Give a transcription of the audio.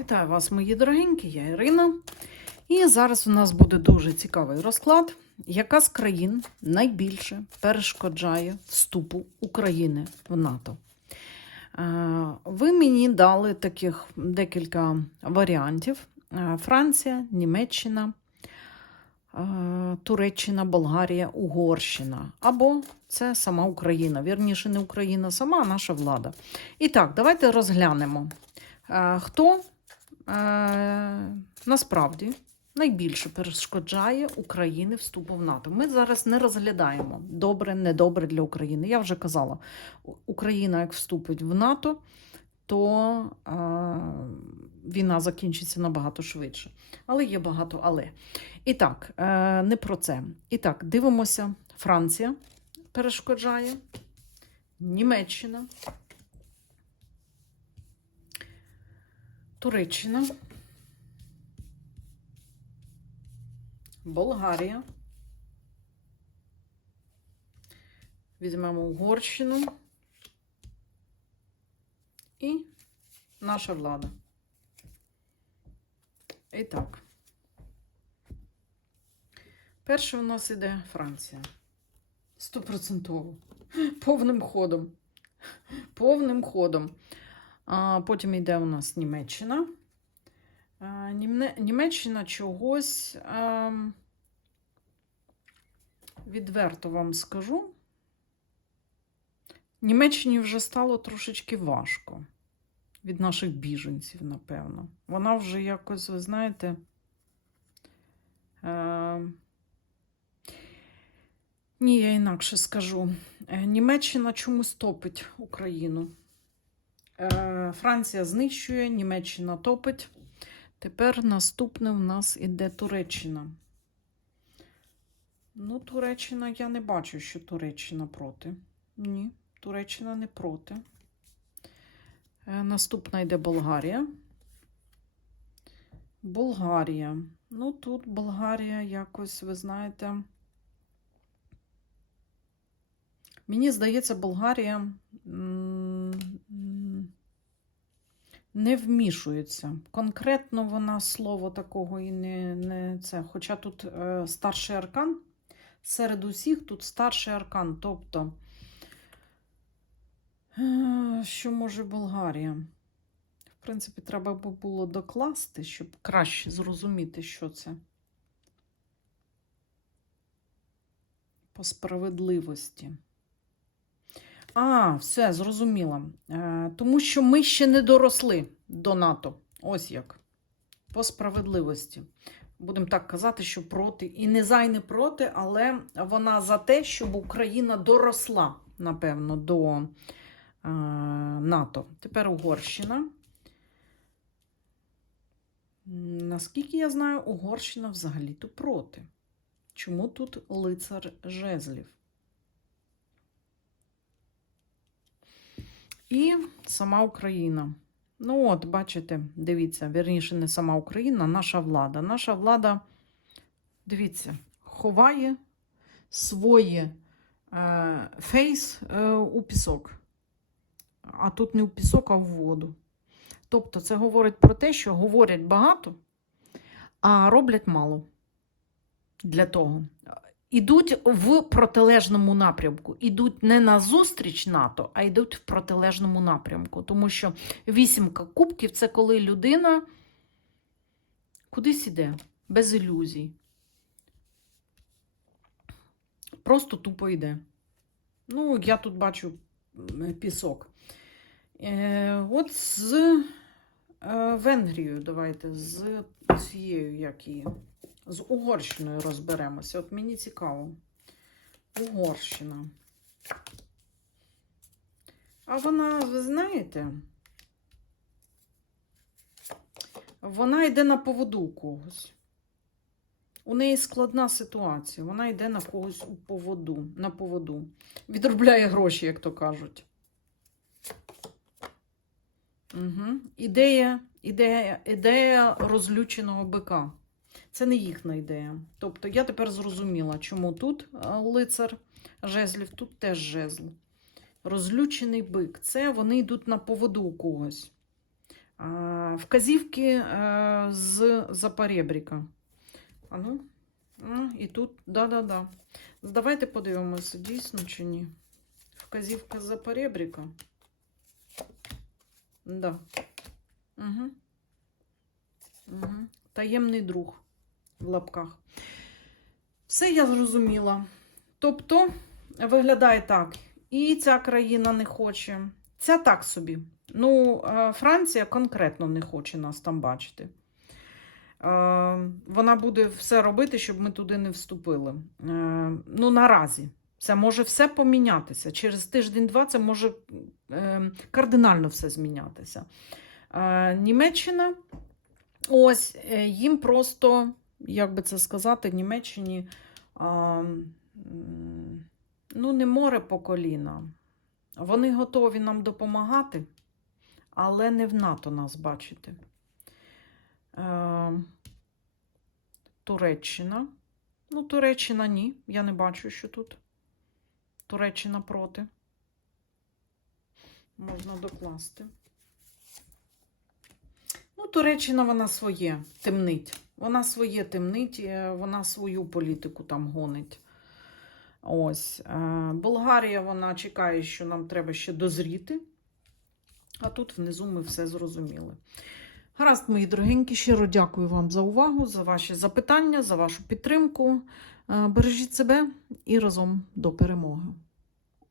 Вітаю вас, мої дорогенькі, я Ірина. І зараз у нас буде дуже цікавий розклад, яка з країн найбільше перешкоджає вступу України в НАТО. Е, Ви мені дали таких декілька варіантів: Е, Франція, Німеччина, е, Туреччина, Болгарія, Угорщина. Або це сама Україна. Вірніше, не Україна сама, а наша влада. І так, давайте розглянемо, хто насправді найбільше перешкоджає Україні вступу в НАТО. Ми зараз не розглядаємо добре, недобре для України. Я вже казала, Україна, як вступить в НАТО, то е, війна закінчиться набагато швидше. Але є багато але. І так, е, не про це. І так, дивимося: Франція перешкоджає, Німеччина. Туреччина, Болгарія. Візьмемо Угорщину і наша влада. І так. Перше у нас іде Франція. Стопроцентово. Повним ходом. Повним ходом. Потім йде у нас Німеччина. Німеччина чогось, відверто вам скажу, Німеччині вже стало трошечки важко від наших біженців, напевно. Вона вже якось, ви знаєте, е, ні, я інакше скажу. Е, Німеччина чомусь топить Україну. Е, Франція знищує, Німеччина топить. Тепер наступне в нас іде Туреччина. Ну, Туреччина я не бачу, що Туреччина проти. Ні, Туреччина не проти. Е, Наступна йде Болгарія. Болгарія. Ну, тут Болгарія якось, ви знаєте. Мені здається, Болгарія не вмішується. Конкретно вона слово такого і не, не це. Хоча тут е, старший аркан, серед усіх тут старший аркан. Тобто, е, що може Болгарія? В принципі, треба би було докласти, щоб краще зрозуміти, що це. По справедливості. А, все, зрозуміла. Е, тому що ми ще не доросли до НАТО. Ось як. По справедливості. Будемо так казати, що проти. І не за, і не проти, але вона за те, щоб Україна доросла, напевно, до е, НАТО. Тепер Угорщина. Наскільки я знаю, Угорщина взагалі-то проти. Чому тут лицар жезлів? І сама Україна. Ну, от, бачите, дивіться, вірніше, не сама Україна, наша влада. Наша влада, дивіться, ховає своє е, фейс е, у пісок. А тут не у пісок, а в воду. Тобто, це говорить про те, що говорять багато, а роблять мало для того. Ідуть в протилежному напрямку. Ідуть не на зустріч НАТО, а йдуть в протилежному напрямку. Тому що вісімка кубків це коли людина кудись іде, без ілюзій. Просто тупо йде. Ну, я тут бачу пісок. Е, от з е, Венгрією давайте, з цією, як її. З Угорщиною розберемося. От мені цікаво. Угорщина. А вона, ви знаєте, вона йде на поводу когось. У неї складна ситуація. Вона йде на когось у поводу, на поводу. Відробляє гроші, як то кажуть. Угу. Ідея, ідея, ідея розлюченого бика. Це не їхня ідея. Тобто я тепер зрозуміла, чому тут лицар жезлів, тут теж жезл. Розлючений бик. Це вони йдуть на поводу у когось. Е, Вказівки е, з Запорєбріка. А ну, м, і тут, да-да-да. Давайте подивимося, дійсно чи ні. Вказівка з Запорєбріка. Да. Угу. Угу. Таємний друг в лапках. Все я зрозуміла. Тобто, виглядає так. І ця країна не хоче. Ця так собі. Ну, е, Франція конкретно не хоче нас там бачити. Е, Вона буде все робити, щоб ми туди не вступили. Е, Ну, наразі. Це може все помінятися. Через тиждень-два це може е, кардинально все змінятися. Німеччина, ось е, їм просто, як би це сказати, Німеччині а, ну, не море по коліна. Вони готові нам допомагати, але не в НАТО нас бачити. Е, Туреччина. Ну, Туреччина ні. Я не бачу, що тут. Туреччина проти. Можна докласти. Туреччина вона своє темнить. Вона своє темнить, е, вона свою політику там гонить. Ось. е, Болгарія вона чекає, що нам треба ще дозріти. А тут внизу ми все зрозуміли. Гаразд, мої дорогенькі, щиро дякую вам за увагу, за ваші запитання, за вашу підтримку. Е, Бережіть себе і разом до перемоги.